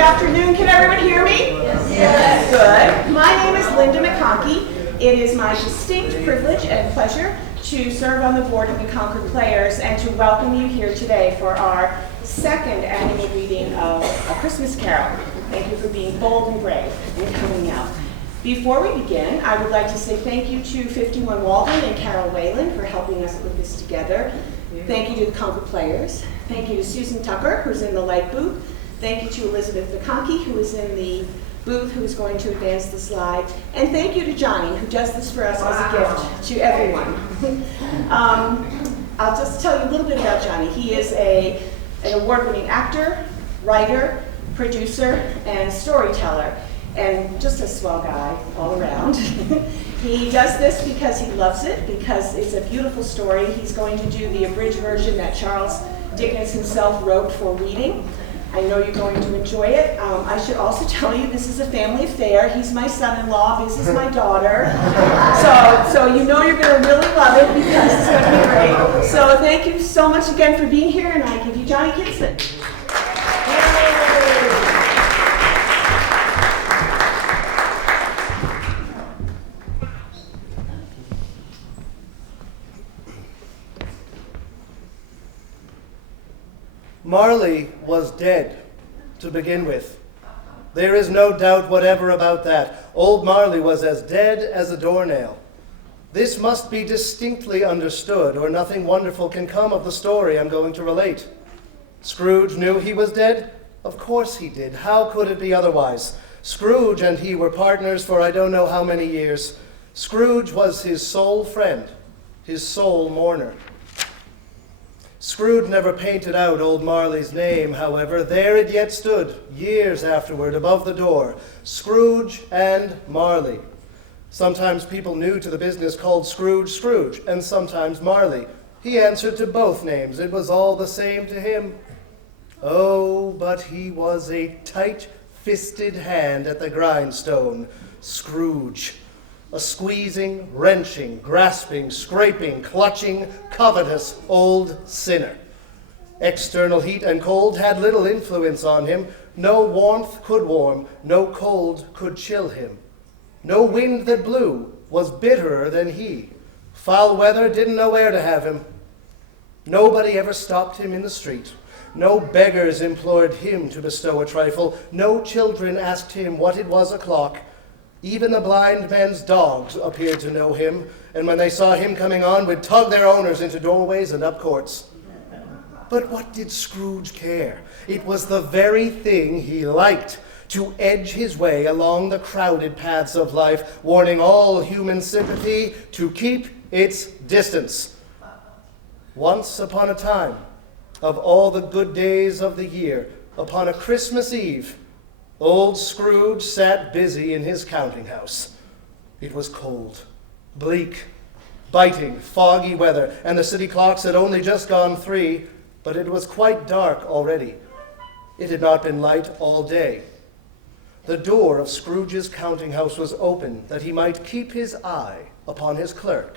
afternoon. Can everyone hear me? Yes. Good. My name is Linda McConkey. It is my distinct privilege and pleasure to serve on the board of the Concord Players and to welcome you here today for our second annual reading of A Christmas Carol. Thank you for being bold and brave and coming out. Before we begin, I would like to say thank you to 51 Walden and Carol Whalen for helping us put this together. Thank you to the Concord Players. Thank you to Susan Tucker, who's in the light booth. Thank you to Elizabeth McConkey, who is in the booth, who is going to advance the slide. And thank you to Johnny, who does this for us as a gift to everyone. I'll just tell you a little bit about Johnny. He is an award-winning actor, writer, producer, and storyteller, and just a swell guy all around. He does this because he loves it, because it's a beautiful story. He's going to do the abridged version that Charles Dickens himself wrote for reading. I know you're going to enjoy it. I should also tell you this is a family affair. He's my son-in-law, this is my daughter. So you know you're going to really love it because it's going to be great. So thank you so much again for being here, and I give you Johnny Kinsman. Marley was dead, to begin with. There is no doubt whatever about that. Old Marley was as dead as a doornail. This must be distinctly understood, or nothing wonderful can come of the story I'm going to relate. Scrooge knew he was dead? Of course he did. How could it be otherwise? Scrooge and he were partners for I don't know how many years. Scrooge was his sole friend, his sole mourner. Scrooge never painted out old Marley's name, however. There it yet stood, years afterward, above the door. Scrooge and Marley. Sometimes people new to the business called Scrooge Scrooge, and sometimes Marley. He answered to both names. It was all the same to him. Oh, but he was a tight-fisted hand at the grindstone, Scrooge. A squeezing, wrenching, grasping, scraping, clutching, covetous old sinner. External heat and cold had little influence on him. No warmth could warm, no cold could chill him. No wind that blew was bitterer than he. Foul weather didn't know where to have him. Nobody ever stopped him in the street. No beggars implored him to bestow a trifle. No children asked him what it was o'clock. Even the blind men's dogs appeared to know him, and when they saw him coming on, would tug their owners into doorways and up courts. But what did Scrooge care? It was the very thing he liked, to edge his way along the crowded paths of life, warning all human sympathy to keep its distance. Once upon a time, of all the good days of the year, upon a Christmas Eve, old Scrooge sat busy in his counting house. It was cold, bleak, biting, foggy weather, and the city clocks had only just gone 3, but it was quite dark already. It had not been light all day. The door of Scrooge's counting house was open that he might keep his eye upon his clerk.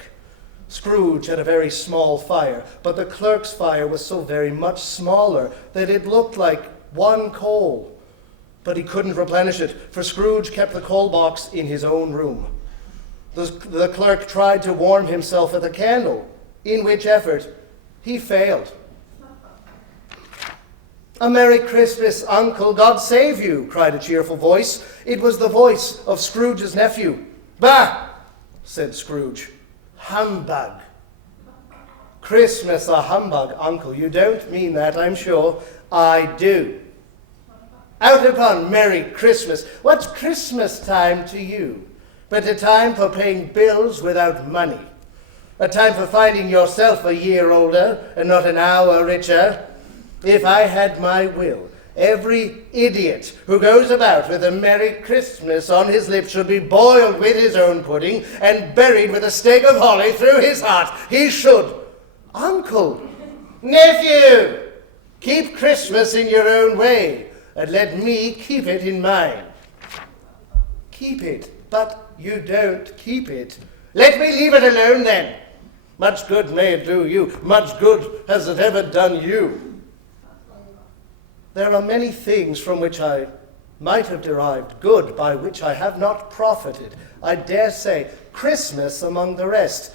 Scrooge had a very small fire, but the clerk's fire was so very much smaller that it looked like one coal. But he couldn't replenish it, for Scrooge kept the coal box in his own room. The clerk tried to warm himself at the candle, in which effort he failed. "A Merry Christmas, Uncle, God save you," cried a cheerful voice. It was the voice of Scrooge's nephew. "Bah!" said Scrooge. "Humbug." "Christmas a humbug, Uncle. You don't mean that, I'm sure." "I do." "Out upon Merry Christmas. What's Christmas time to you? But a time for paying bills without money. A time for finding yourself a year older and not an hour richer. If I had my will, every idiot who goes about with a Merry Christmas on his lips should be boiled with his own pudding and buried with a stake of holly through his heart. He should." "Uncle!" "Nephew! Keep Christmas in your own way, and let me keep it in mine." "Keep it, but you don't keep it." "Let me leave it alone then. Much good may it do you. Much good has it ever done you." There are many things from which I might have derived good by which I have not profited, I dare say Christmas among the rest.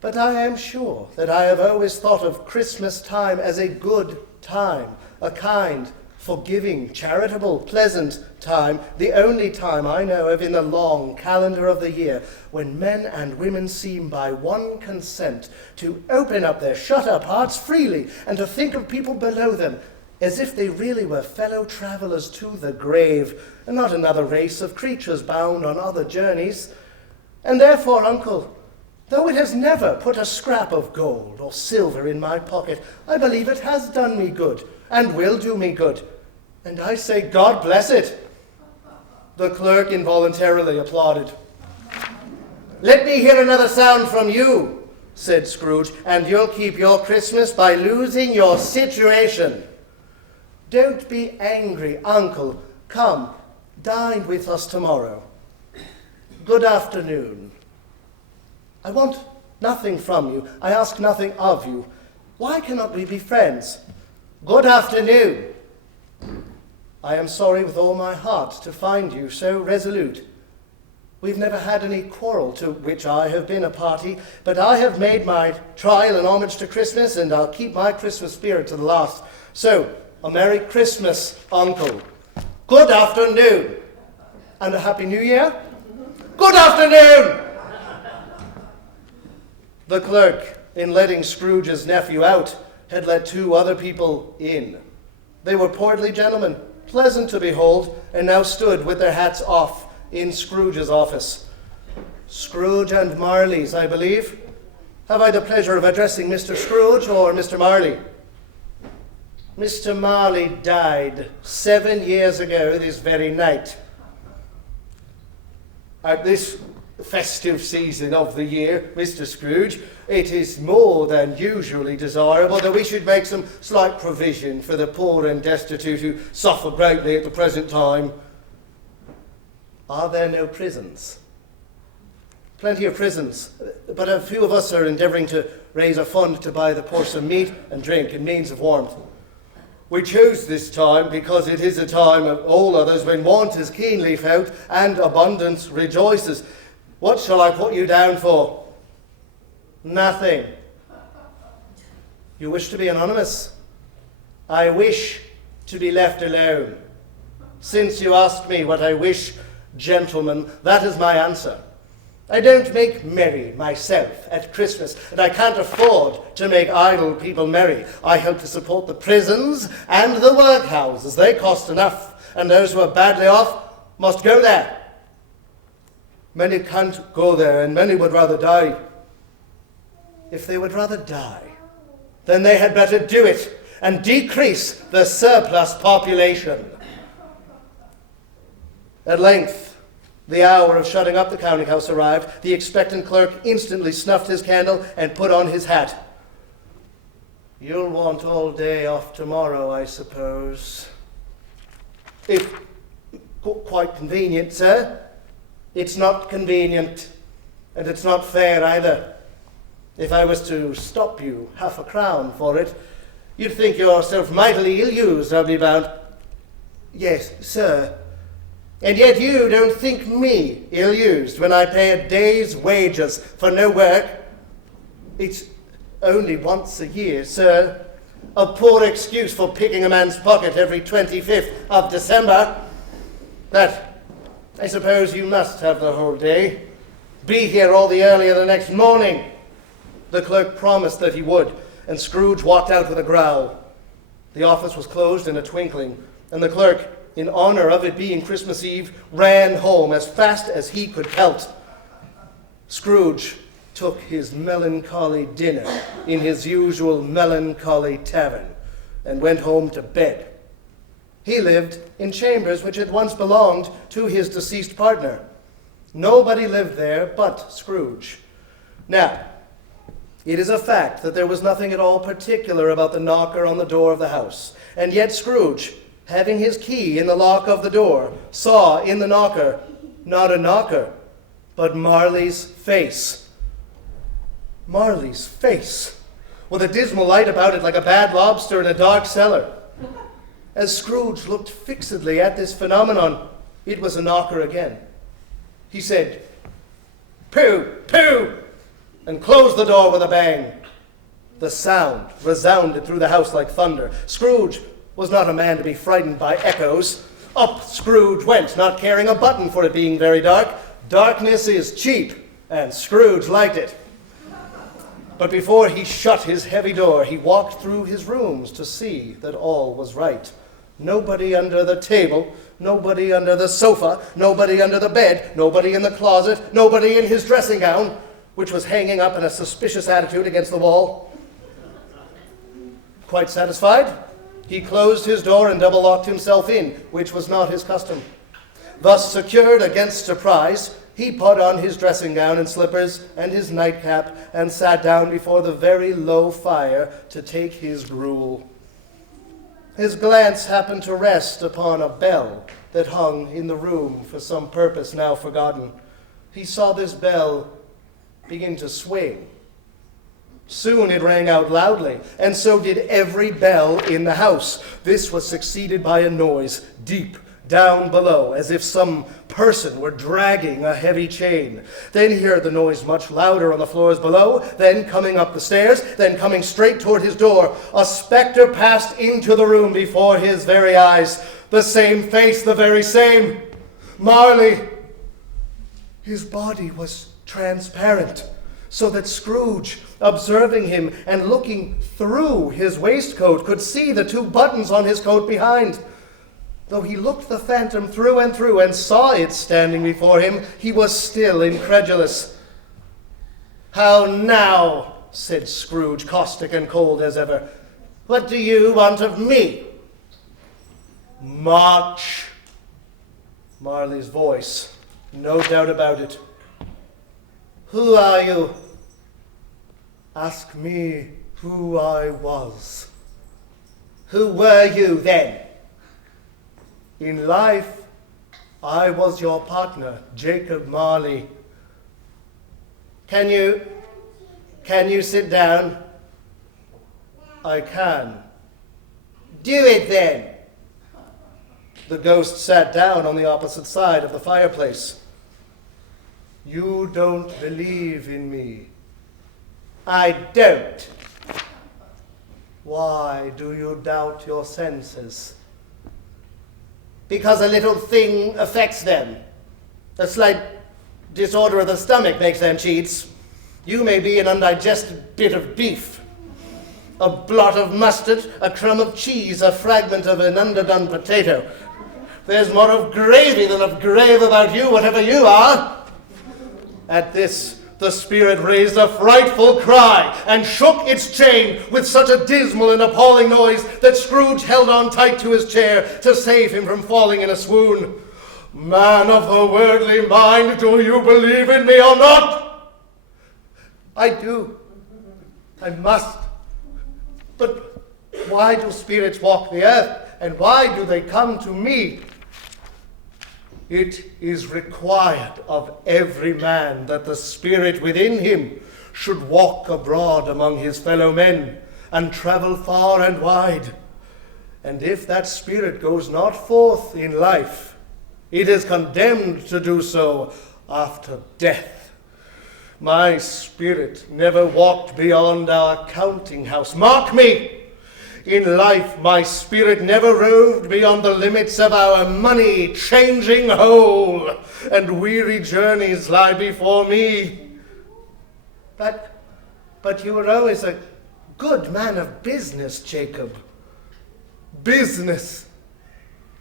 But I am sure that I have always thought of Christmas time as a good time, a kind, forgiving, charitable, pleasant time, the only time I know of in the long calendar of the year when men and women seem by one consent to open up their shut-up hearts freely and to think of people below them as if they really were fellow travelers to the grave, and not another race of creatures bound on other journeys. And therefore, Uncle, though it has never put a scrap of gold or silver in my pocket, I believe it has done me good, and will do me good. And I say, God bless it. The clerk involuntarily applauded. Let me hear another sound from you, said Scrooge, and you'll keep your Christmas by losing your situation. Don't be angry, Uncle. Come, dine with us tomorrow. Good afternoon. I want nothing from you. I ask nothing of you. Why cannot we be friends? Good afternoon. I am sorry with all my heart to find you so resolute. We've never had any quarrel to which I have been a party, but I have made my trial and homage to Christmas, and I'll keep my Christmas spirit to the last. So, a Merry Christmas, Uncle. Good afternoon. And a Happy New Year? Good afternoon! The clerk, in letting Scrooge's nephew out, had let two other people in. They were portly gentlemen, pleasant to behold, and now stood with their hats off in Scrooge's office. Scrooge and Marley's, I believe. Have I the pleasure of addressing Mr. Scrooge or Mr. Marley? Mr. Marley died 7 years ago this very night. At this festive season of the year, Mr. Scrooge, it is more than usually desirable that we should make some slight provision for the poor and destitute who suffer greatly at the present time. Are there no prisons? Plenty of prisons, but a few of us are endeavouring to raise a fund to buy the poor some meat and drink and means of warmth. We choose this time because it is a time of all others when want is keenly felt and abundance rejoices. What shall I put you down for? Nothing. You wish to be anonymous? I wish to be left alone. Since you ask me what I wish, gentlemen, that is my answer. I don't make merry myself at Christmas, and I can't afford to make idle people merry. I help to support the prisons and the workhouses. They cost enough, and those who are badly off must go there. Many can't go there, and many would rather die. If they would rather die, then they had better do it and decrease the surplus population. At length, the hour of shutting up the counting house arrived. The expectant clerk instantly snuffed his candle and put on his hat. You'll want all day off tomorrow, I suppose. If quite convenient, sir. It's not convenient, and it's not fair either. If I was to stop you half a crown for it, you'd think yourself mightily ill-used, I'll be bound. Yes, sir. And yet you don't think me ill-used when I pay a day's wages for no work. It's only once a year, sir. A poor excuse for picking a man's pocket every 25th of December. That, I suppose you must have the whole day. Be here all the earlier the next morning. The clerk promised that he would, and Scrooge walked out with a growl. The office was closed in a twinkling, and the clerk, in honor of it being Christmas Eve, ran home as fast as he could pelt. Scrooge took his melancholy dinner in his usual melancholy tavern and went home to bed. He lived in chambers which had once belonged to his deceased partner. Nobody lived there but Scrooge. Now, it is a fact that there was nothing at all particular about the knocker on the door of the house, and yet Scrooge, having his key in the lock of the door, saw in the knocker not a knocker, but Marley's face. Marley's face, with a dismal light about it like a bad lobster in a dark cellar. As Scrooge looked fixedly at this phenomenon, it was a knocker again. He said, "Pooh, pooh," and closed the door with a bang. The sound resounded through the house like thunder. Scrooge was not a man to be frightened by echoes. Up Scrooge went, not caring a button for it being very dark. Darkness is cheap, and Scrooge liked it. But before he shut his heavy door, he walked through his rooms to see that all was right. Nobody under the table, nobody under the sofa, nobody under the bed, nobody in the closet, nobody in his dressing gown, which was hanging up in a suspicious attitude against the wall. Quite satisfied, he closed his door and double-locked himself in, which was not his custom. Thus secured against surprise, he put on his dressing gown and slippers and his nightcap and sat down before the very low fire to take his gruel. His glance happened to rest upon a bell that hung in the room for some purpose now forgotten. He saw this bell begin to swing. Soon it rang out loudly, and so did every bell in the house. This was succeeded by a noise deep down below, as if some person were dragging a heavy chain. Then he heard the noise much louder on the floors below, then coming up the stairs, then coming straight toward his door. A specter passed into the room before his very eyes. The same face, the very same. Marley. His body was transparent, so that Scrooge, observing him and looking through his waistcoat, could see the two buttons on his coat behind. Though he looked the phantom through and saw it standing before him, he was still incredulous. "How now?" said Scrooge, caustic and cold as ever. "What do you want of me?" "Much." Marley's voice, no doubt about it. "Who are you?" "Ask me who I was." "Who were you then?" "In life, I was your partner, Jacob Marley." Can you sit down?" "I can." "Do it then." The ghost sat down on the opposite side of the fireplace. "You don't believe in me." "I don't." "Why do you doubt your senses?" "Because a little thing affects them. A slight disorder of the stomach makes them cheats. You may be an undigested bit of beef, a blot of mustard, a crumb of cheese, a fragment of an underdone potato. There's more of gravy than of grave about you, whatever you are." At this, the spirit raised a frightful cry and shook its chain with such a dismal and appalling noise that Scrooge held on tight to his chair to save him from falling in a swoon. "Man of the worldly mind, do you believe in me or not?" "I do. I must. But why do spirits walk the earth, and why do they come to me?" "It is required of every man that the spirit within him should walk abroad among his fellow men and travel far and wide. And if that spirit goes not forth in life, it is condemned to do so after death. My spirit never walked beyond our counting house. Mark me! In life, my spirit never roved beyond the limits of our money-changing hole, and weary journeys lie before me." But you were always a good man of business, Jacob." "Business?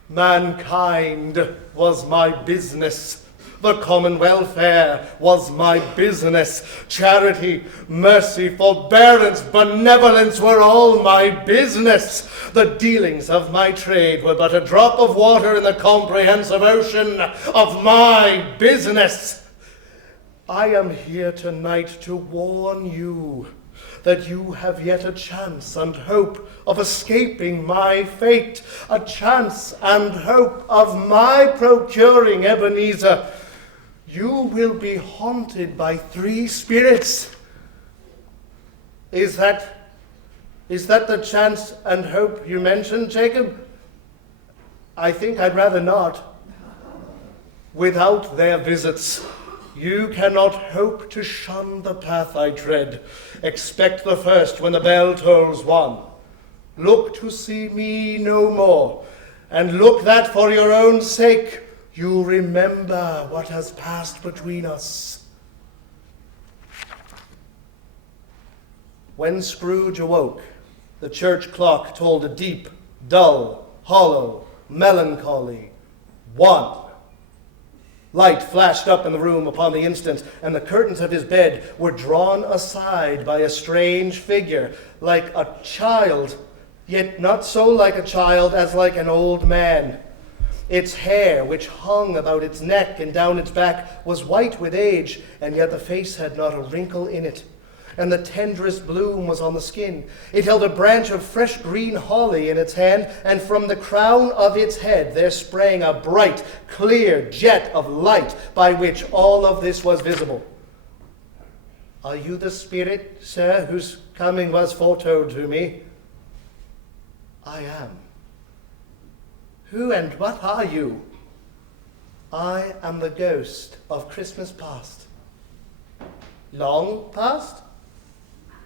Mankind was my business. The common welfare was my business. Charity, mercy, forbearance, benevolence were all my business. The dealings of my trade were but a drop of water in the comprehensive ocean of my business. I am here tonight to warn you that you have yet a chance and hope of escaping my fate, a chance and hope of my procuring Ebenezer. You will be haunted by 3 spirits. Is that the chance and hope you mentioned, Jacob?" I think I'd rather not. Without their visits, you cannot hope to shun the path I tread. Expect the first when the bell tolls one. Look to see me no more, and look that for your own sake you remember what has passed between us. When Scrooge awoke, the church clock tolled a deep, dull, hollow, melancholy 1. Light flashed up in the room upon the instant, and the curtains of his bed were drawn aside by a strange figure, like a child, yet not so like a child as like an old man. Its hair, which hung about its neck and down its back, was white with age, and yet the face had not a wrinkle in it, and the tenderest bloom was on the skin. It held a branch of fresh green holly in its hand, and from the crown of its head there sprang a bright, clear jet of light by which all of this was visible. Are you the spirit, sir, whose coming was foretold to me? I am. Who and what are you? I am the ghost of Christmas past. Long past?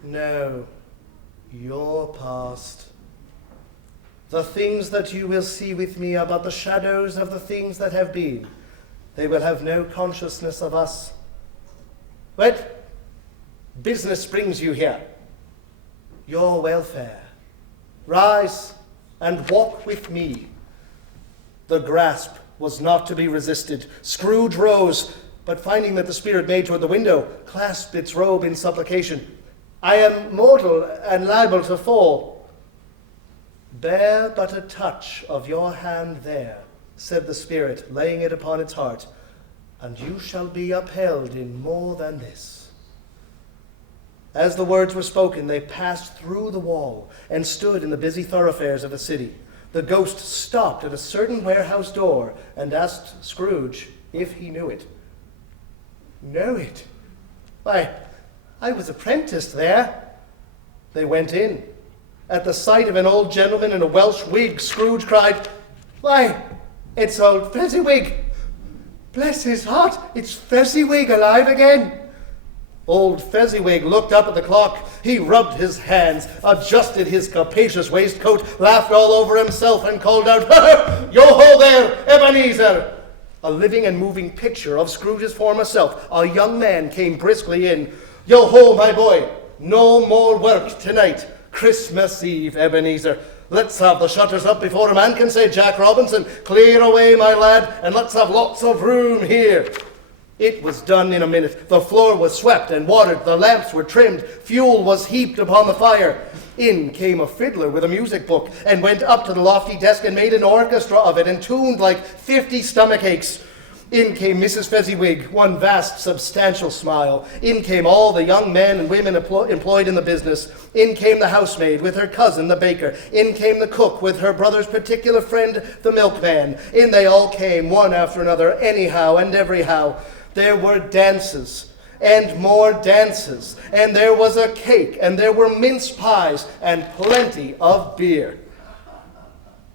No, your past. The things that you will see with me are but the shadows of the things that have been. They will have no consciousness of us. What business brings you here? Your welfare. Rise and walk with me. The grasp was not to be resisted. Scrooge rose, but finding that the spirit made toward the window, clasped its robe in supplication. I am mortal and liable to fall. Bear but a touch of your hand there, said the spirit, laying it upon its heart, and you shall be upheld in more than this. As the words were spoken, they passed through the wall and stood in the busy thoroughfares of the city. The ghost stopped at a certain warehouse door and asked Scrooge if he knew it. Know it? Why, I was apprenticed there. They went in. At the sight of an old gentleman in a Welsh wig, Scrooge cried, Why, it's old Fezziwig. Bless his heart, it's Fezziwig alive again. Old Fezziwig looked up at the clock. He rubbed his hands, adjusted his capacious waistcoat, laughed all over himself, and called out, Yo-ho there, Ebenezer! A living and moving picture of Scrooge's former self. A young man came briskly in. Yo-ho, my boy, no more work tonight. Christmas Eve, Ebenezer. Let's have the shutters up before a man can say Jack Robinson. Clear away, my lad, and let's have lots of room here. It was done in a minute. The floor was swept and watered. The lamps were trimmed. Fuel was heaped upon the fire. In came a fiddler with a music book and went up to the lofty desk and made an orchestra of it and tuned like 50 stomach aches. In came Mrs. Fezziwig, one vast, substantial smile. In came all the young men and women employed in the business. In came the housemaid with her cousin, the baker. In came the cook with her brother's particular friend, the milkman. In they all came, one after another, anyhow and everyhow. There were dances and more dances, and there was a cake, and there were mince pies, and plenty of beer.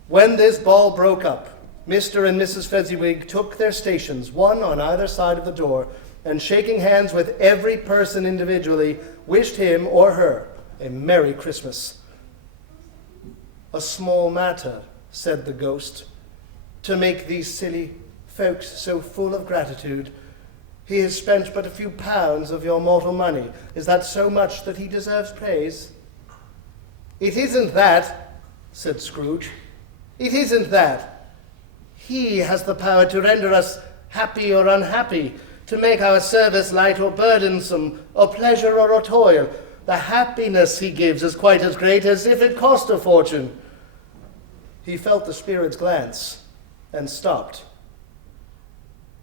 When this ball broke up, Mr. and Mrs. Fezziwig took their stations, one on either side of the door, and shaking hands with every person individually, wished him or her a Merry Christmas. A small matter, said the ghost, to make these silly folks so full of gratitude. He has spent but a few pounds of your mortal money. Is that so much that he deserves praise? It isn't that, said Scrooge. It isn't that. He has the power to render us happy or unhappy, to make our service light or burdensome, or pleasure or a toil. The happiness he gives is quite as great as if it cost a fortune. He felt the spirit's glance and stopped.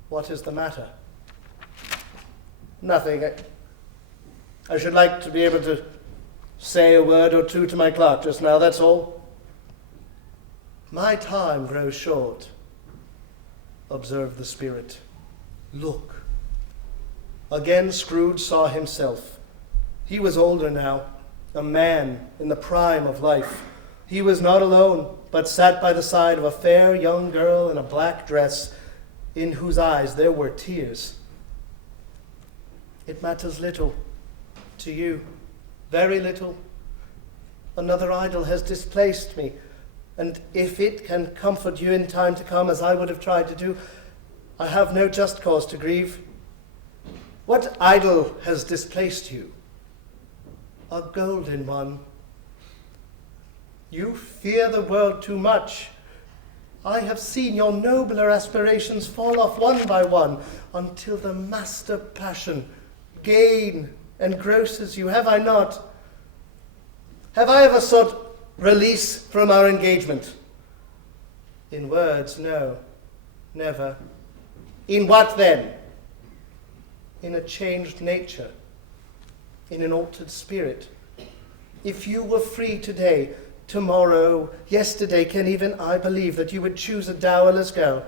What is the matter? Nothing. I should like to be able to say a word or two to my clerk just now, that's all. My time grows short, observed the spirit. Look. Again Scrooge saw himself. He was older now, a man in the prime of life. He was not alone. but sat by the side of a fair young girl in a black dress, in whose eyes there were tears. It matters little to you, very little. Another idol has displaced me, and if it can comfort you in time to come, as I would have tried to do, I have no just cause to grieve. What idol has displaced you? A golden one. You fear the world too much. I have seen your nobler aspirations fall off one by one until the master passion, gain, engrosses you, have I not? Have I ever sought release from our engagement? In words, no, never. In what then? In a changed nature, in an altered spirit. If you were free today, tomorrow, yesterday, can even I believe that you would choose a dowerless girl?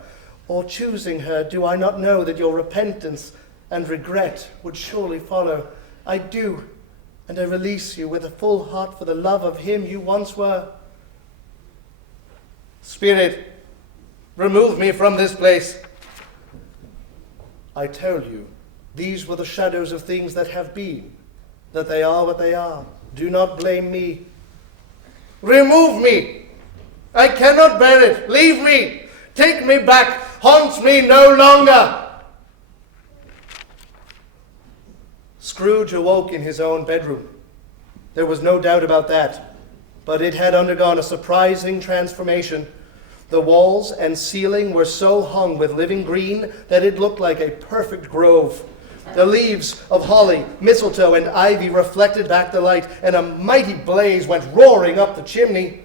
Or choosing her, do I not know that your repentance and regret would surely follow? I do, and I release you with a full heart for the love of him you once were. Spirit, remove me from this place. I tell you, these were the shadows of things that have been, that they are what they are. Do not blame me. Remove me! I cannot bear it! Leave me! Take me back! Haunt me no longer! Scrooge awoke in his own bedroom. There was no doubt about that, but it had undergone a surprising transformation. The walls and ceiling were so hung with living green that it looked like a perfect grove. The leaves of holly, mistletoe, and ivy reflected back the light, and a mighty blaze went roaring up the chimney.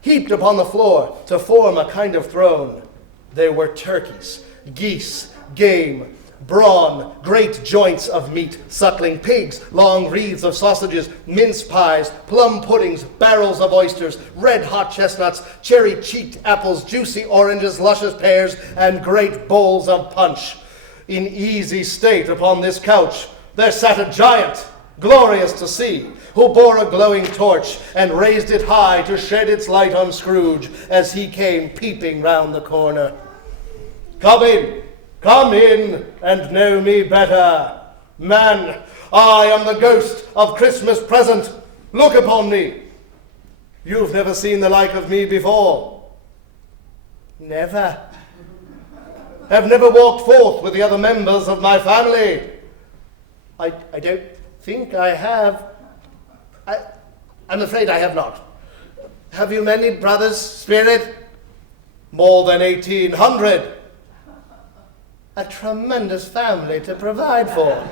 Heaped upon the floor to form a kind of throne, there were turkeys, geese, game, brawn, great joints of meat, suckling pigs, long wreaths of sausages, mince pies, plum puddings, barrels of oysters, red-hot chestnuts, cherry-cheeked apples, juicy oranges, luscious pears, and great bowls of punch. In easy state upon this couch there sat a giant, glorious to see, who bore a glowing torch and raised it high to shed its light on Scrooge as he came peeping round the corner. Come in, and know me better. Man, I am the ghost of Christmas present. Look upon me. You've never seen the like of me before. Never. Have never walked forth with the other members of my family. I don't think I have. I'm afraid I have not. Have you many brothers, Spirit? More than 1,800. A tremendous family to provide for.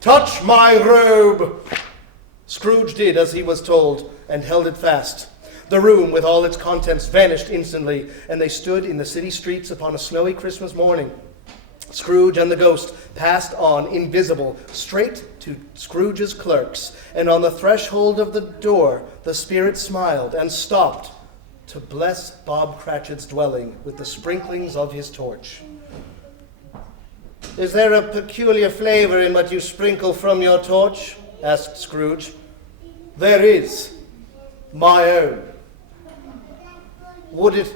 Touch my robe. Scrooge did as he was told and held it fast. The room with all its contents vanished instantly, and they stood in the city streets upon a snowy Christmas morning. Scrooge and the ghost passed on, invisible, straight to Scrooge's clerks, and on the threshold of the door the spirit smiled and stopped to bless Bob Cratchit's dwelling with the sprinklings of his torch. Is there a peculiar flavor in what you sprinkle from your torch? Asked Scrooge. There is. My own. Would it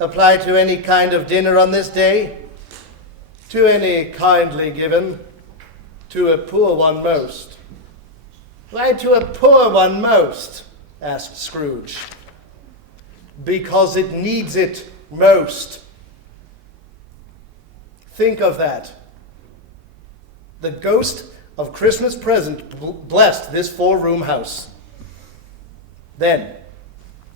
apply to any kind of dinner on this day? To any kindly given? To a poor one most. Why to a poor one most? Asked Scrooge. Because it needs it most. Think of that. The ghost of Christmas present blessed this four-room house. Then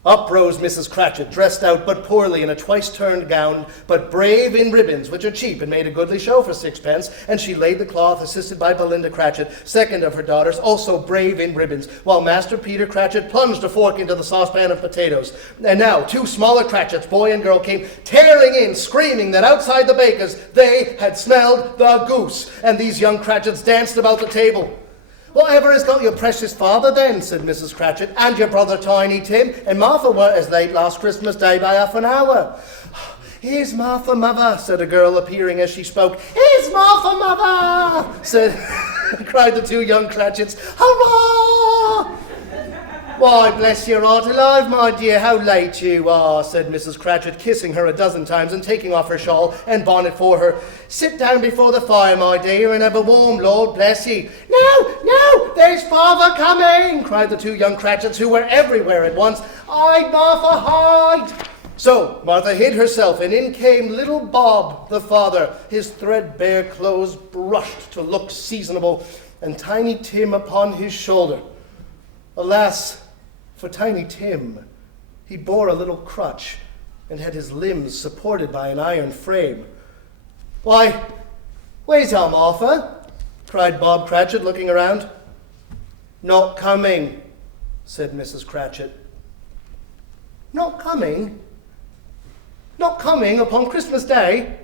up rose Mrs. Cratchit, dressed out but poorly in a twice-turned gown, but brave in ribbons, which are cheap and made a goodly show for sixpence, and she laid the cloth, assisted by Belinda Cratchit, second of her daughters, also brave in ribbons, while Master Peter Cratchit plunged a fork into the saucepan of potatoes. And now two smaller Cratchits, boy and girl, came tearing in, screaming that outside the baker's they had smelled the goose, and these young Cratchits danced about the table. Whatever has got your precious father then, said Mrs. Cratchit, and your brother Tiny Tim, and Martha weren't as late last Christmas Day by half an hour. Here's Martha, mother, said a girl appearing as she spoke. Here's Martha, mother, cried the two young Cratchits. Hurrah! Why, bless your heart alive, my dear, how late you are, said Mrs. Cratchit, kissing her a dozen times and taking off her shawl and bonnet for her. Sit down before the fire, my dear, and have a warm, Lord bless ye. No, there's father coming, cried the two young Cratchits, who were everywhere at once. Hide, Martha, hide! So Martha hid herself, and in came little Bob, the father, his threadbare clothes brushed to look seasonable, and Tiny Tim upon his shoulder. Alas, for Tiny Tim, he bore a little crutch, and had his limbs supported by an iron frame. Why, where's our Martha? Cried Bob Cratchit, looking around. Not coming, said Mrs. Cratchit. Not coming? Not coming upon Christmas Day?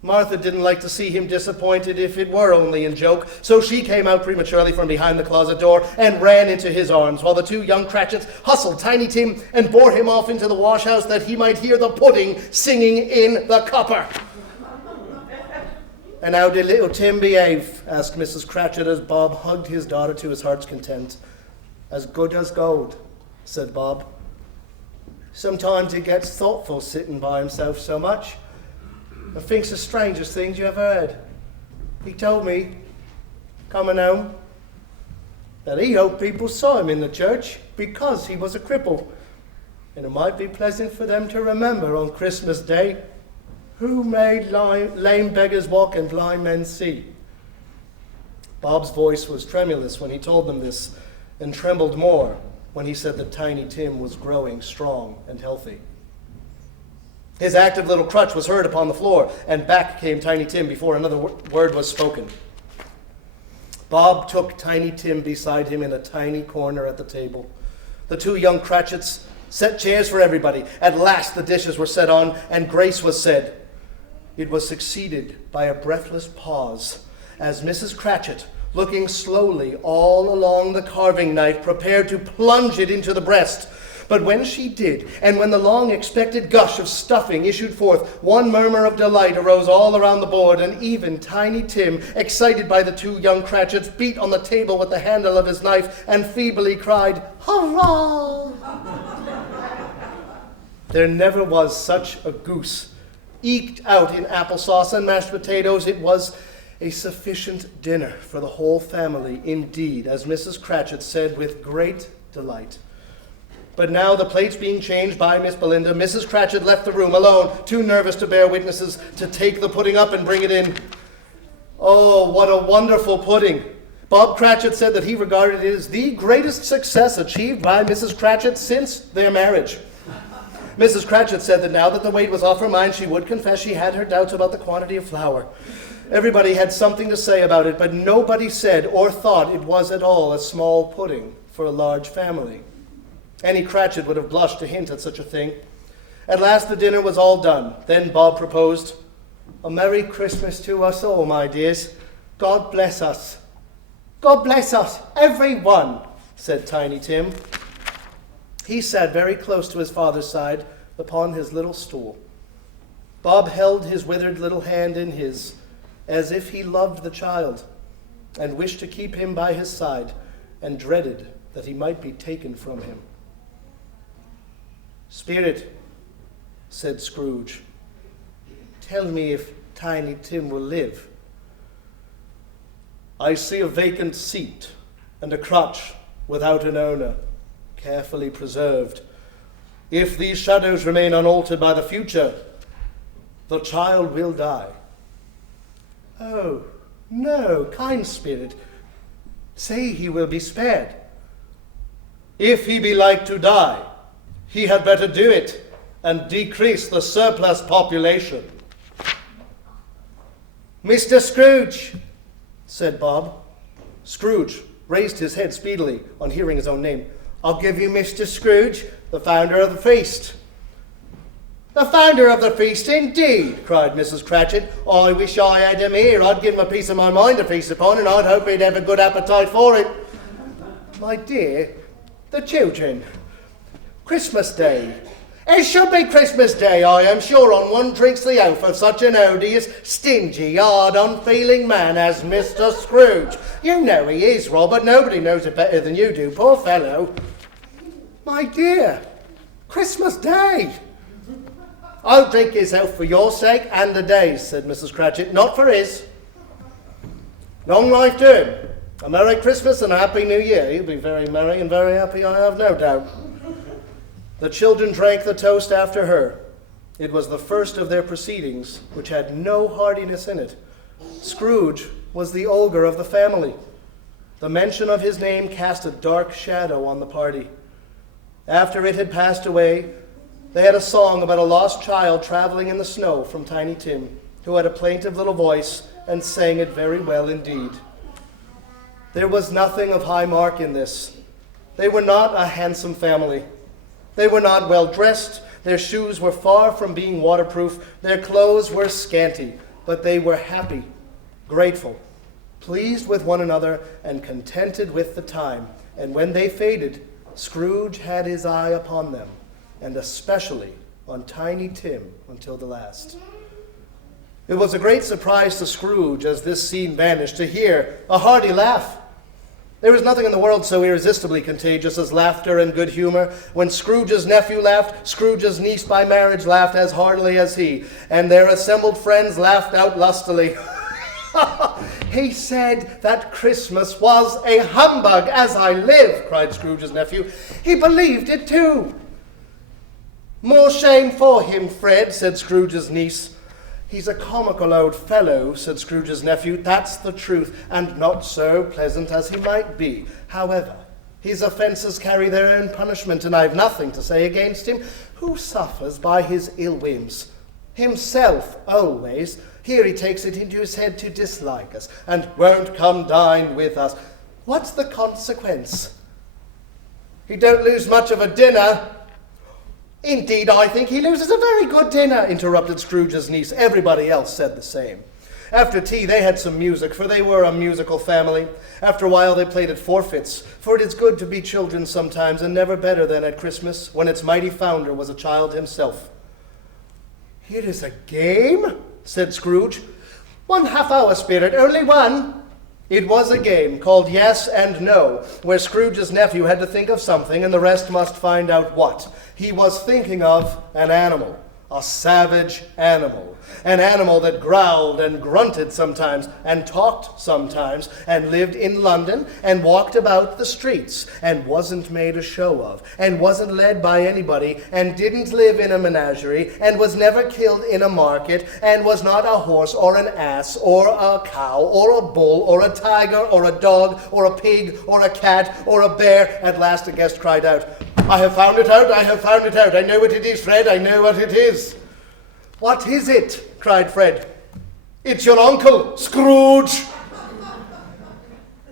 Martha didn't like to see him disappointed if it were only in joke, so she came out prematurely from behind the closet door and ran into his arms, while the two young Cratchits hustled Tiny Tim and bore him off into the washhouse that he might hear the pudding singing in the copper. And how did little Tim behave? Asked Mrs. Cratchit as Bob hugged his daughter to his heart's content. As good as gold, said Bob. Sometimes he gets thoughtful sitting by himself so much, and thinks the strangest things you ever heard. He told me, coming home, that he hoped people saw him in the church because he was a cripple, and it might be pleasant for them to remember on Christmas Day, who made lame beggars walk and blind men see. Bob's voice was tremulous when he told them this, and trembled more when he said that Tiny Tim was growing strong and healthy. His active little crutch was heard upon the floor, and back came Tiny Tim before another word was spoken. Bob took Tiny Tim beside him in a tiny corner at the table. The two young Cratchits set chairs for everybody. At last the dishes were set on, and grace was said. It was succeeded by a breathless pause, as Mrs. Cratchit, looking slowly all along the carving knife, prepared to plunge it into the breast. But when she did, and when the long-expected gush of stuffing issued forth, one murmur of delight arose all around the board, and even Tiny Tim, excited by the two young Cratchits, beat on the table with the handle of his knife and feebly cried, "Hurrah!" There never was such a goose. Eked out in applesauce and mashed potatoes, it was a sufficient dinner for the whole family, indeed, as Mrs. Cratchit said with great delight. But now, the plates being changed by Miss Belinda, Mrs. Cratchit left the room alone, too nervous to bear witnesses, to take the pudding up and bring it in. Oh, what a wonderful pudding! Bob Cratchit said that he regarded it as the greatest success achieved by Mrs. Cratchit since their marriage. Mrs. Cratchit said that now that the weight was off her mind, she would confess she had her doubts about the quantity of flour. Everybody had something to say about it, but nobody said or thought it was at all a small pudding for a large family. Any Cratchit would have blushed to hint at such a thing. At last the dinner was all done. Then Bob proposed, "A Merry Christmas to us all, my dears. God bless us." "God bless us, every one," said Tiny Tim. He sat very close to his father's side upon his little stool. Bob held his withered little hand in his, as if he loved the child, and wished to keep him by his side, and dreaded that he might be taken from him. "Spirit," said Scrooge, "tell me if Tiny Tim will live." "I see a vacant seat, and a crutch without an owner, carefully preserved. If these shadows remain unaltered by the future, the child will die." "Oh, no, kind spirit, say he will be spared." "If he be like to die, he had better do it, and decrease the surplus population." "Mr. Scrooge," said Bob. Scrooge raised his head speedily on hearing his own name. "I'll give you Mr. Scrooge, the founder of the feast." "The founder of the feast, indeed," cried Mrs. Cratchit. "I wish I had him here. I'd give him a piece of my mind to feast upon, and I'd hope he'd have a good appetite for it." "My dear, the children. Christmas Day." "It should be Christmas Day, I am sure, on one drinks the oath of such an odious, stingy, hard, unfeeling man as Mr. Scrooge. You know he is, Robert. Nobody knows it better than you do, poor fellow." My dear, Christmas Day. I'll take his health for your sake and the day's, said Mrs. Cratchit, not for his. Long life to him. A Merry Christmas and a Happy New Year. He'll be very merry and very happy, I have no doubt. The children drank the toast after her. It was the first of their proceedings, which had no heartiness in it. Scrooge was the ogre of the family. The mention of his name cast a dark shadow on the party. After it had passed away, they had a song about a lost child traveling in the snow from Tiny Tim, who had a plaintive little voice and sang it very well indeed. There was nothing of high mark in this. They were not a handsome family. They were not well dressed. Their shoes were far from being waterproof. Their clothes were scanty, but they were happy, grateful, pleased with one another, and contented with the time. And when they faded, Scrooge had his eye upon them, and especially on Tiny Tim until the last. It was a great surprise to Scrooge as this scene vanished to hear a hearty laugh. There is nothing in the world so irresistibly contagious as laughter and good humor. When Scrooge's nephew laughed, Scrooge's niece by marriage laughed as heartily as he, and their assembled friends laughed out lustily. He said that Christmas was a humbug, as I live, cried Scrooge's nephew. He believed it too. More shame for him, Fred, said Scrooge's niece. He's a comical old fellow, said Scrooge's nephew. That's the truth, and not so pleasant as he might be. However, his offences carry their own punishment, and I've nothing to say against him. Who suffers by his ill whims? Himself, always. Here he takes it into his head to dislike us, and won't come dine with us. What's the consequence? He don't lose much of a dinner. Indeed, I think he loses a very good dinner, interrupted Scrooge's niece. Everybody else said the same. After tea, they had some music, for they were a musical family. After a while, they played at forfeits, for it is good to be children sometimes, and never better than at Christmas, when its mighty founder was a child himself. It is a game, said Scrooge. 1/2 hour, Spirit, only one. It was a game called Yes and No, where Scrooge's nephew had to think of something and the rest must find out what. He was thinking of an animal, a savage animal, an animal that growled and grunted sometimes and talked sometimes and lived in London and walked about the streets and wasn't made a show of and wasn't led by anybody and didn't live in a menagerie and was never killed in a market and was not a horse or an ass or a cow or a bull or a tiger or a dog or a pig or a cat or a bear. At last a guest cried out, I have found it out, I have found it out. I know what it is, Fred, I know what it is. What is it? Cried Fred. It's your uncle, Scrooge.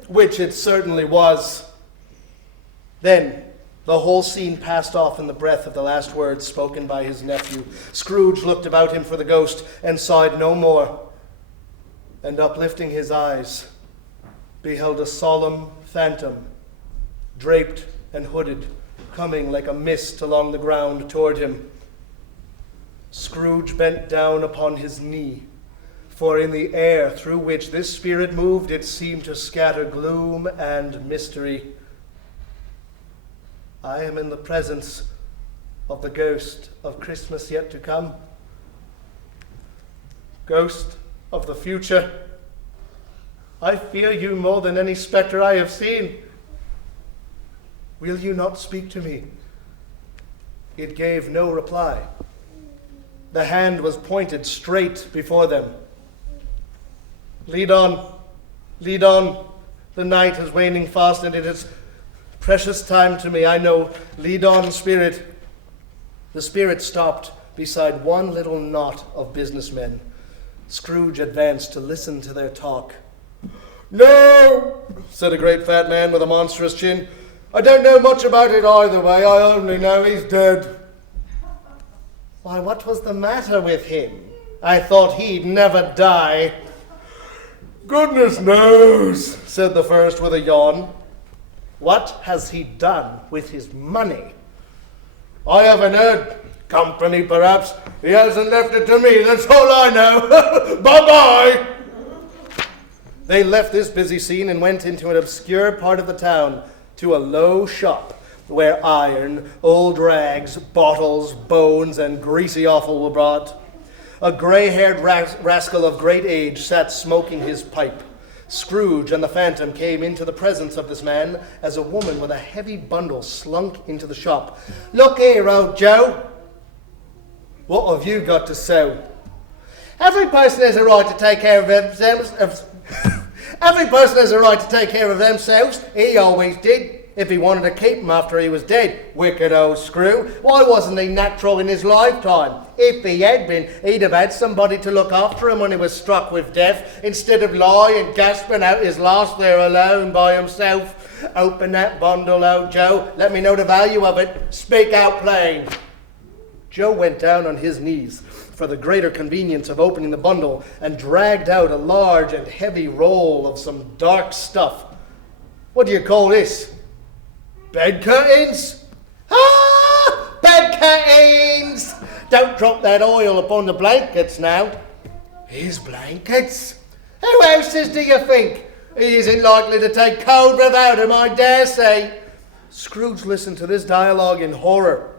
Which it certainly was. Then the whole scene passed off in the breath of the last words spoken by his nephew. Scrooge looked about him for the ghost and saw it no more, and uplifting his eyes, beheld a solemn phantom, draped and hooded, coming like a mist along the ground toward him. Scrooge bent down upon his knee, for in the air through which this spirit moved, it seemed to scatter gloom and mystery. I am in the presence of the ghost of Christmas yet to come. Ghost of the future, I fear you more than any spectre I have seen. Will you not speak to me? It gave no reply. The hand was pointed straight before them. Lead on, lead on. The night is waning fast, and it is precious time to me, I know. Lead on, spirit. The spirit stopped beside one little knot of businessmen. Scrooge advanced to listen to their talk. No, said a great fat man with a monstrous chin. I don't know much about it either way. I only know he's dead. Why, what was the matter with him? I thought he'd never die. Goodness knows, said the first with a yawn. What has he done with his money? I haven't heard. Company, perhaps. He hasn't left it to me, that's all I know. Bye-bye. They left this busy scene and went into an obscure part of the town to a low shop where iron, old rags, bottles, bones, and greasy offal were brought. A grey-haired rascal of great age sat smoking his pipe. Scrooge and the Phantom came into the presence of this man as a woman with a heavy bundle slunk into the shop. "Look here, old Joe. What have you got to sell?" "Every person has a right to take care of themselves. Every person has a right to take care of themselves. He always did. If he wanted to keep him after he was dead. Wicked old screw. Why wasn't he natural in his lifetime? If he had been, he'd have had somebody to look after him when he was struck with death, instead of lying gasping out his last there alone by himself. Open that bundle, old Joe. Let me know the value of it. Speak out plain." Joe went down on his knees for the greater convenience of opening the bundle and dragged out a large and heavy roll of some dark stuff. "What do you call this?" "Bed curtains." "Ah! Bed curtains! Don't drop that oil upon the blankets now." "His blankets? Who else's do you think? He isn't likely to take cold without him, I dare say." Scrooge listened to this dialogue in horror.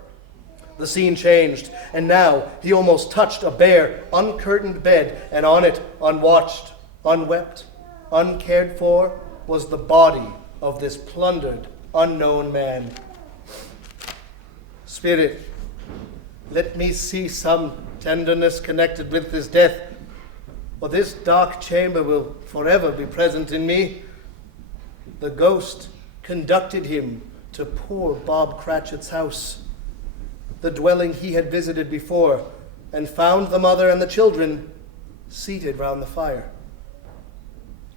The scene changed, and now he almost touched a bare, uncurtained bed, and on it, unwatched, unwept, uncared for, was the body of this plundered, unknown man. "Spirit, let me see some tenderness connected with this death, or this dark chamber will forever be present in me." The ghost conducted him to poor Bob Cratchit's house, the dwelling he had visited before, and found the mother and the children seated round the fire.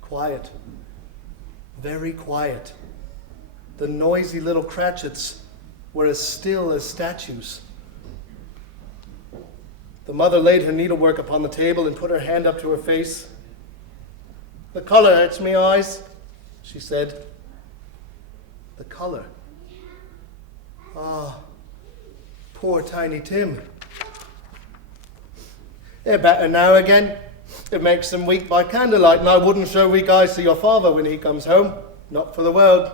Quiet, very quiet. The noisy little Cratchits were as still as statues. The mother laid her needlework upon the table and put her hand up to her face. "The colour hurts me eyes," she said. The colour. Ah, poor Tiny Tim. "They're better now again. It makes them weak by candlelight, and I wouldn't show weak eyes to your father when he comes home. Not for the world.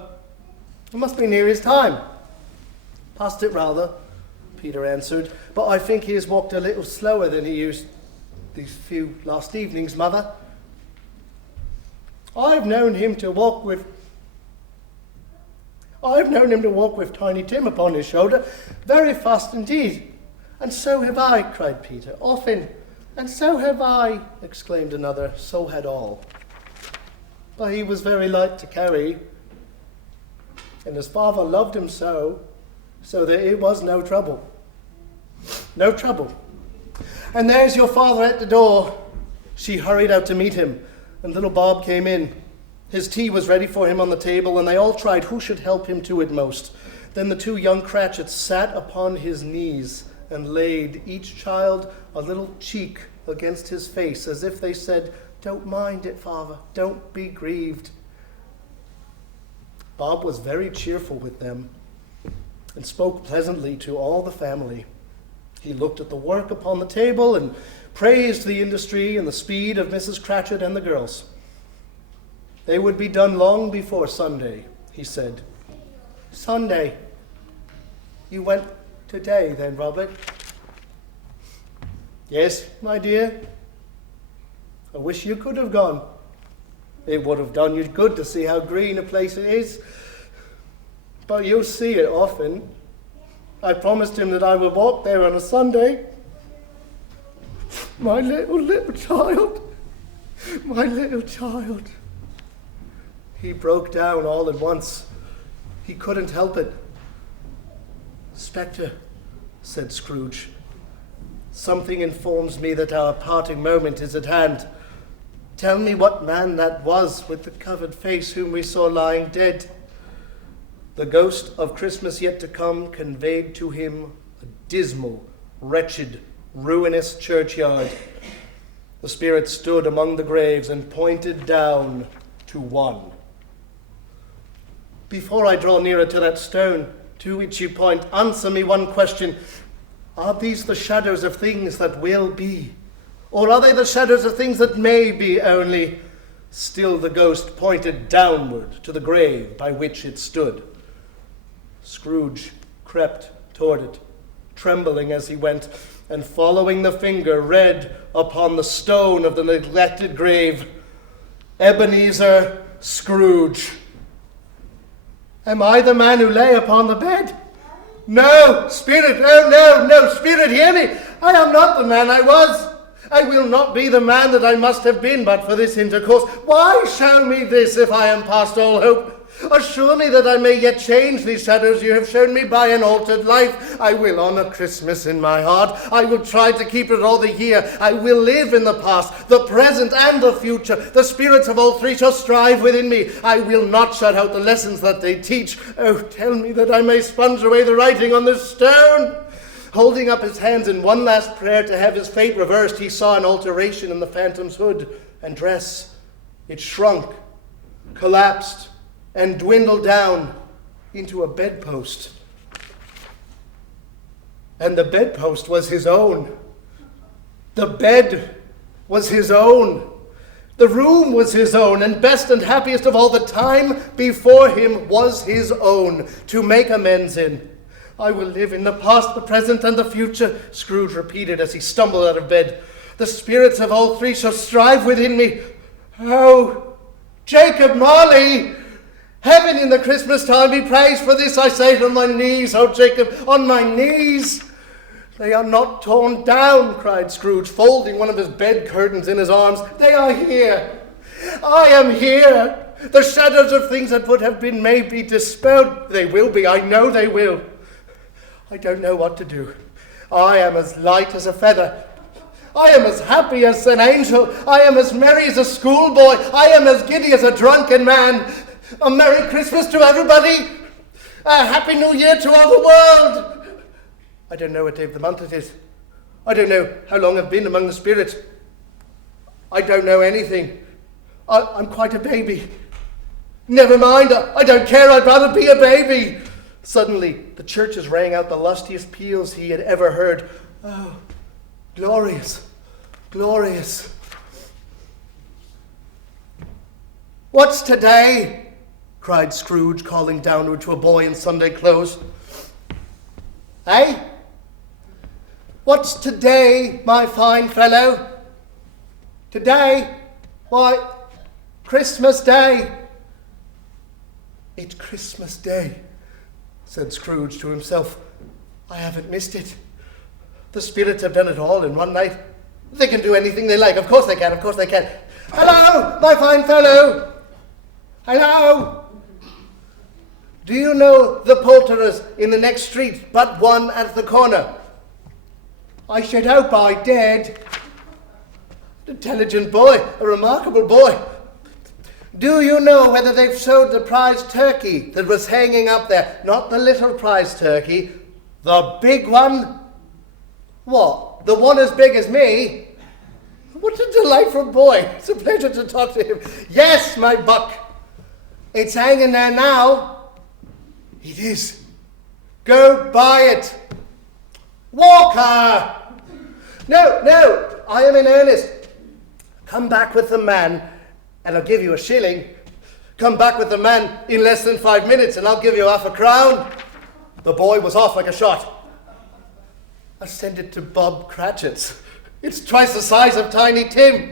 It must be near his time." "Past it rather," Peter answered, "but I think he has walked a little slower than he used these few last evenings, Mother. I've known him to walk with Tiny Tim upon his shoulder, very fast indeed." "And so have I," cried Peter, "often." "And so have I," exclaimed another, "so had all." "But he was very light to carry, and his father loved him so that it was no trouble." "No trouble. And there's your father at the door." She hurried out to meet him, and little Bob came in. His tea was ready for him on the table, and they all tried who should help him to it most. Then the two young Cratchits sat upon his knees and laid each child a little cheek against his face, as if they said, "Don't mind it, father, don't be grieved." Bob was very cheerful with them and spoke pleasantly to all the family. He looked at the work upon the table and praised the industry and the speed of Mrs. Cratchit and the girls. They would be done long before Sunday, he said. "Sunday? You went today then, Robert?" "Yes, my dear. I wish you could have gone. It would have done you good to see how green a place it is. But you'll see it often. I promised him that I would walk there on a Sunday. My little child. My little child." He broke down all at once. He couldn't help it. "Spectre," said Scrooge, "something informs me that our parting moment is at hand. Tell me what man that was with the covered face whom we saw lying dead." The ghost of Christmas yet to come conveyed to him a dismal, wretched, ruinous churchyard. The spirit stood among the graves and pointed down to one. "Before I draw nearer to that stone to which you point, answer me one question. Are these the shadows of things that will be? Or are they the shadows of things that may be only?" Still the ghost pointed downward to the grave by which it stood. Scrooge crept toward it, trembling as he went, and following the finger read upon the stone of the neglected grave, Ebenezer Scrooge. Am I the man who lay upon the bed? No, spirit, no, spirit, hear me. I am not the man I was. I will not be the man that I must have been but for this intercourse. Why show me this if I am past all hope? Assure me that I may yet change these shadows you have shown me by an altered life. I will honor Christmas in my heart. I will try to keep it all the year. I will live in the past, the present, and the future. The spirits of all three shall strive within me. I will not shut out the lessons that they teach. Oh, tell me that I may sponge away the writing on this stone. Holding up his hands in one last prayer to have his fate reversed, he saw an alteration in the phantom's hood and dress. It shrunk, collapsed, and dwindled down into a bedpost. And the bedpost was his own. The bed was his own. The room was his own, and best and happiest of all, the time before him was his own to make amends in. I will live in the past, the present, and the future, Scrooge repeated as he stumbled out of bed. The spirits of all three shall strive within me. Oh, Jacob Marley! Heaven in the Christmas time be praised for this, I say, on my knees, oh Jacob, on my knees. They are not torn down, cried Scrooge, folding one of his bed curtains in his arms. They are here. I am here. The shadows of things that would have been may be dispelled. They will be, I know they will. I don't know what to do. I am as light as a feather. I am as happy as an angel. I am as merry as a schoolboy. I am as giddy as a drunken man. A Merry Christmas to everybody. A Happy New Year to all the world. I don't know what day of the month it is. I don't know how long I've been among the spirits. I don't know anything. I'm quite a baby. Never mind, I don't care. I'd rather be a baby. Suddenly, the churches rang out the lustiest peals he had ever heard. Oh, glorious, glorious. What's today? Cried Scrooge, calling downward to a boy in Sunday clothes. Eh? What's today, my fine fellow? Today? Why, Christmas Day. It's Christmas Day, said Scrooge to himself. I haven't missed it. The spirits have done it all in one night. They can do anything they like. Of course they can, of course they can. Hello, my fine fellow. Hello. Do you know the poulterers in the next street, but one at the corner? I should hope I did. Intelligent boy, a remarkable boy. Do you know whether they've sold the prize turkey that was hanging up there? Not the little prize turkey, the big one. What, the one as big as me? What a delightful boy. It's a pleasure to talk to him. Yes, my buck. It's hanging there now. It is. Go buy it. Walker! No, I am in earnest. Come back with the man, and I'll give you a shilling. Come back with the man in less than 5 minutes, and I'll give you half a crown. The boy was off like a shot. I'll send it to Bob Cratchit's. It's twice the size of Tiny Tim.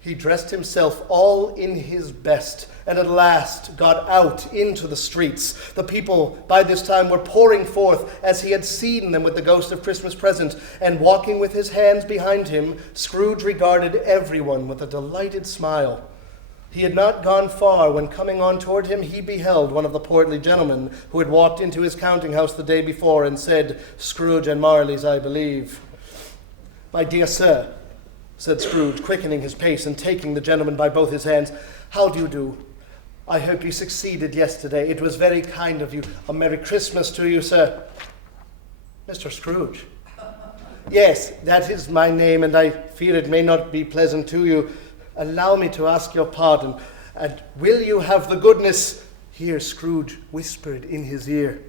He dressed himself all in his best, and at last got out into the streets. The people by this time were pouring forth as he had seen them with the ghost of Christmas present, and walking with his hands behind him, Scrooge regarded everyone with a delighted smile. He had not gone far when, coming on toward him, he beheld one of the portly gentlemen who had walked into his counting house the day before and said, Scrooge and Marley's, I believe. My dear sir, said Scrooge, quickening his pace and taking the gentleman by both his hands, how do you do? I hope you succeeded yesterday. It was very kind of you. A Merry Christmas to you, sir. Mr. Scrooge. Yes, that is my name, and I fear it may not be pleasant to you. Allow me to ask your pardon, and will you have the goodness... Here Scrooge whispered in his ear.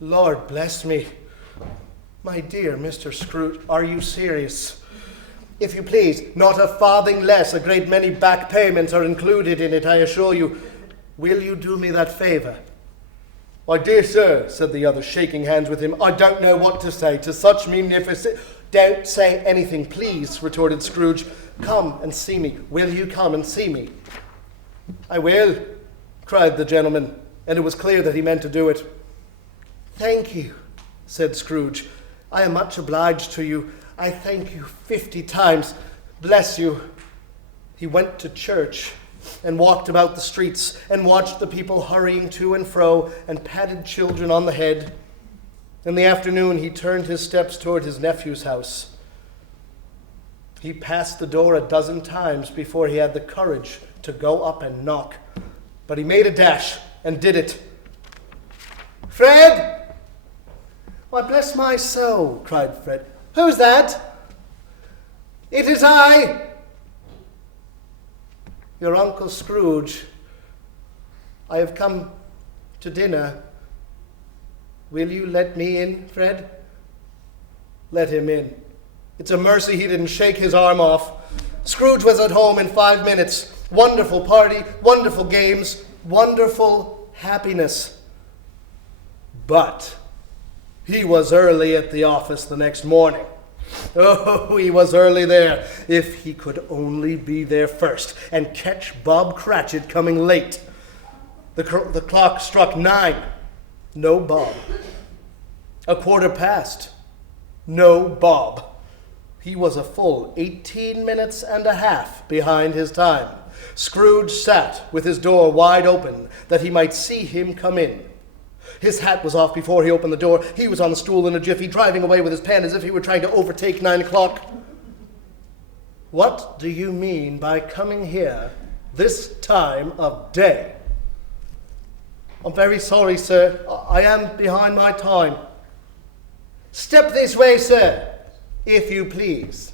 Lord bless me. My dear Mr. Scrooge, are you serious? If you please, not a farthing less. A great many back payments are included in it, I assure you. Will you do me that favor? "My dear sir," said the other, shaking hands with him, "I don't know what to say to such munificent—" "Don't say anything, please," retorted Scrooge. "Come and see me. Will you come and see me?" "I will," cried the gentleman, and it was clear that he meant to do it. "Thank you," said Scrooge. "I am much obliged to you. I thank you 50 times. Bless you." He went to church and walked about the streets and watched the people hurrying to and fro and patted children on the head. In the afternoon, he turned his steps toward his nephew's house. He passed the door a dozen times before he had the courage to go up and knock, but he made a dash and did it. "Fred!" "Why, bless my soul," cried Fred. "Who's that?" "It is I." "Your Uncle Scrooge. I have come to dinner. Will you let me in, Fred?" Let him in. It's a mercy he didn't shake his arm off. Scrooge was at home in 5 minutes. Wonderful party, wonderful games, wonderful happiness. But he was early at the office the next morning. Oh, he was early there. If he could only be there first and catch Bob Cratchit coming late. The clock struck 9. No Bob. 1:15. No Bob. He was a full 18 minutes and a half behind his time. Scrooge sat with his door wide open that he might see him come in. His hat was off before he opened the door. He was on the stool in a jiffy, driving away with his pen as if he were trying to overtake 9 o'clock. "What do you mean by coming here this time of day?" "I'm very sorry, sir. I am behind my time." "Step this way, sir, if you please."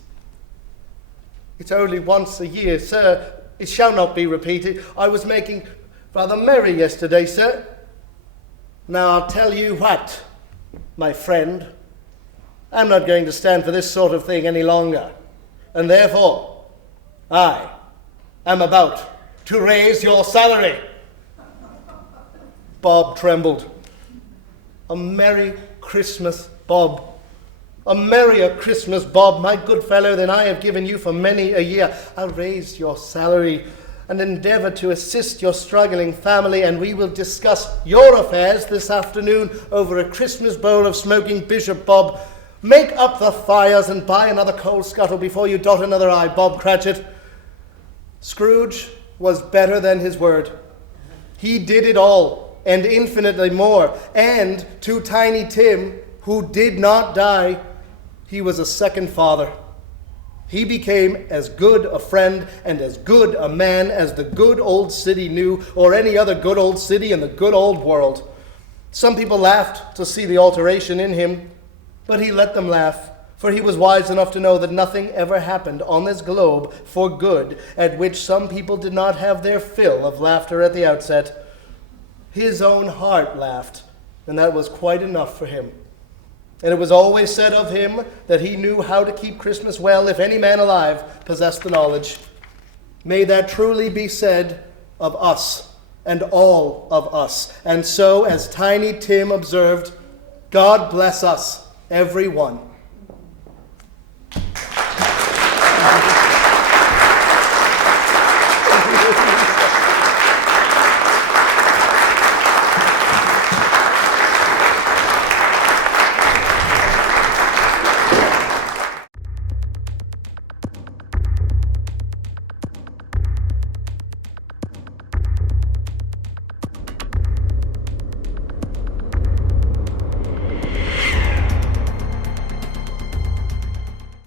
"It's only once a year, sir. It shall not be repeated. I was making rather merry yesterday, sir." "Now, I'll tell you what, my friend. I'm not going to stand for this sort of thing any longer. And therefore, I am about to raise your salary." Bob trembled. "A Merry Christmas, Bob. A merrier Christmas, Bob, my good fellow, than I have given you for many a year. I'll raise your salary and endeavor to assist your struggling family, and we will discuss your affairs this afternoon over a Christmas bowl of smoking Bishop, Bob. Make up the fires and buy another coal scuttle before you dot another I, Bob Cratchit." Scrooge was better than his word. He did it all, and infinitely more. And to Tiny Tim, who did not die, he was a second father. He became as good a friend and as good a man as the good old city knew, or any other good old city in the good old world. Some people laughed to see the alteration in him, but he let them laugh, for he was wise enough to know that nothing ever happened on this globe for good at which some people did not have their fill of laughter at the outset. His own heart laughed, and that was quite enough for him. And it was always said of him that he knew how to keep Christmas well if any man alive possessed the knowledge. May that truly be said of us and all of us. And so, as Tiny Tim observed, God bless us, every one.